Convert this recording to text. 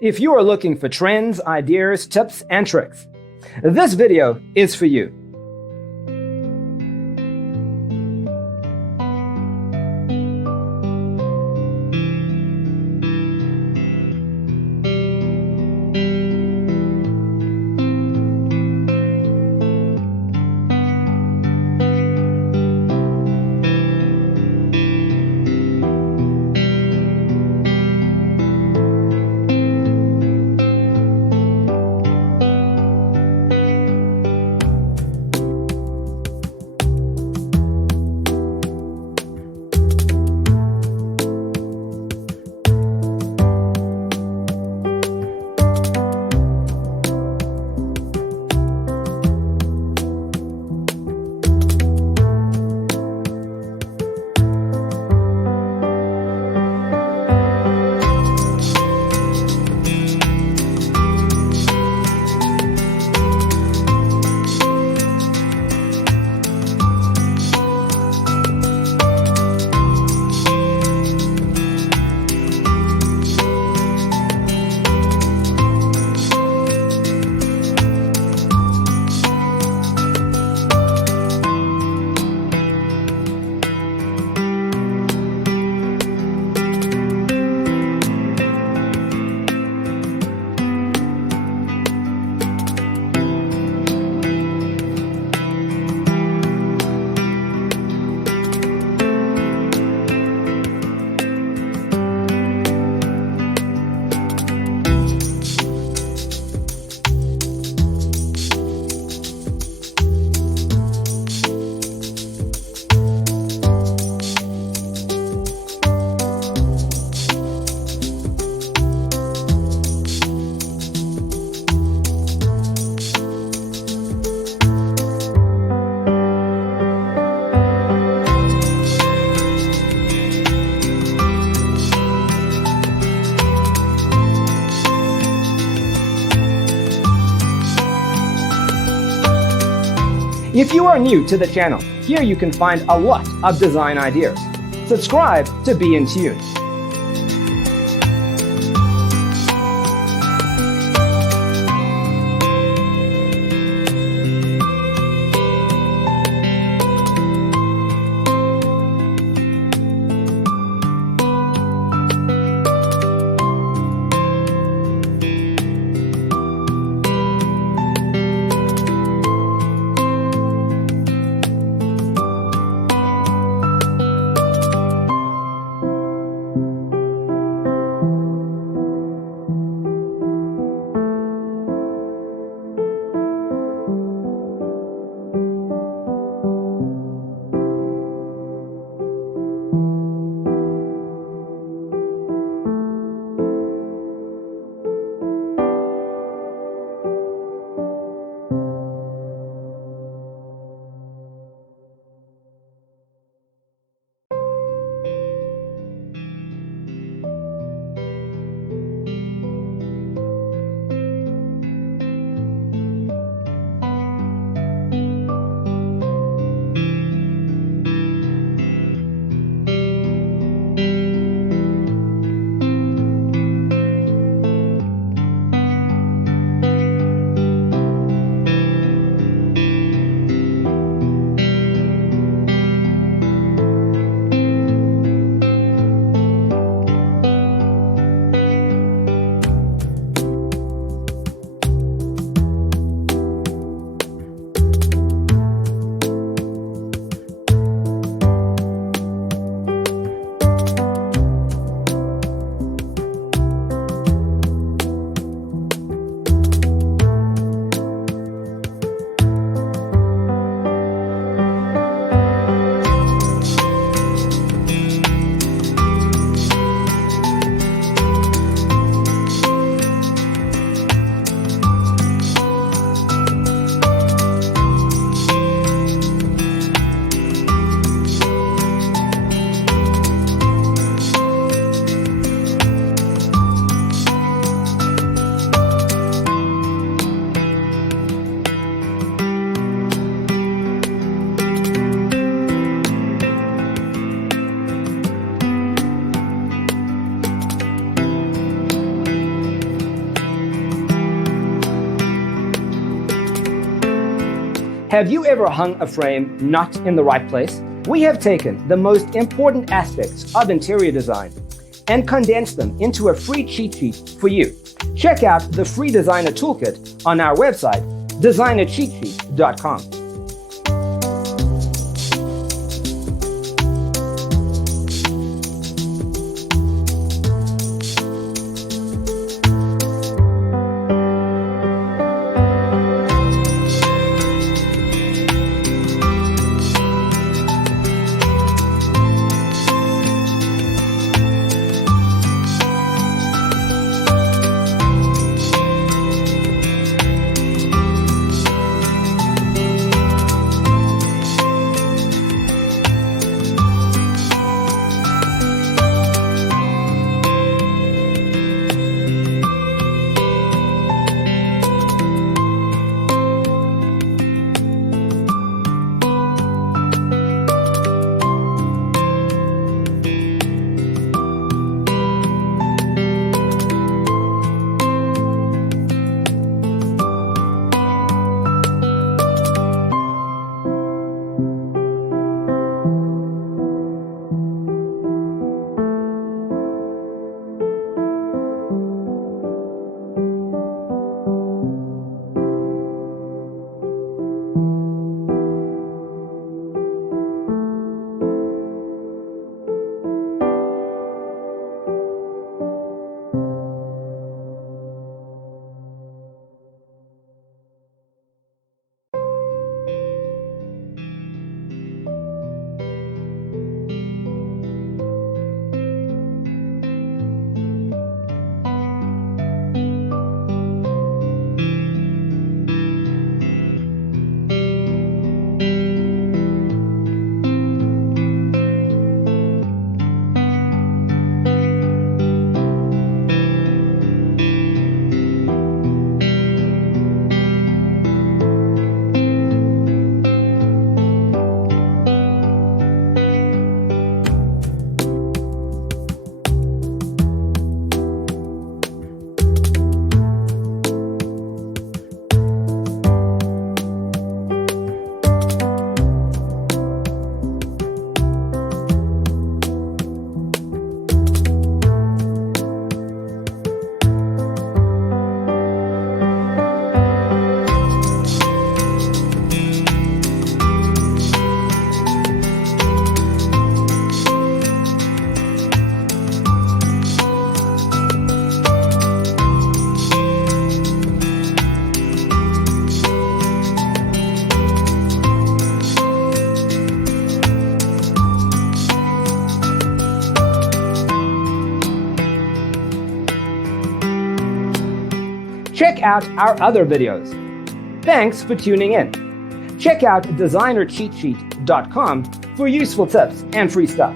If you are looking for trends, ideas, tips, and tricks, this video is for you. If you are new to the channel, here you can find a lot of design ideas. Subscribe to be in tune. Have you ever hung a frame not in the right place? We have taken the most important aspects of interior design and condensed them into a free cheat sheet for you. Check out the free designer toolkit on our website, designercheatsheet.com. Check out our other videos. Thanks for tuning in. Check out designercheatsheet.com for useful tips and free stuff.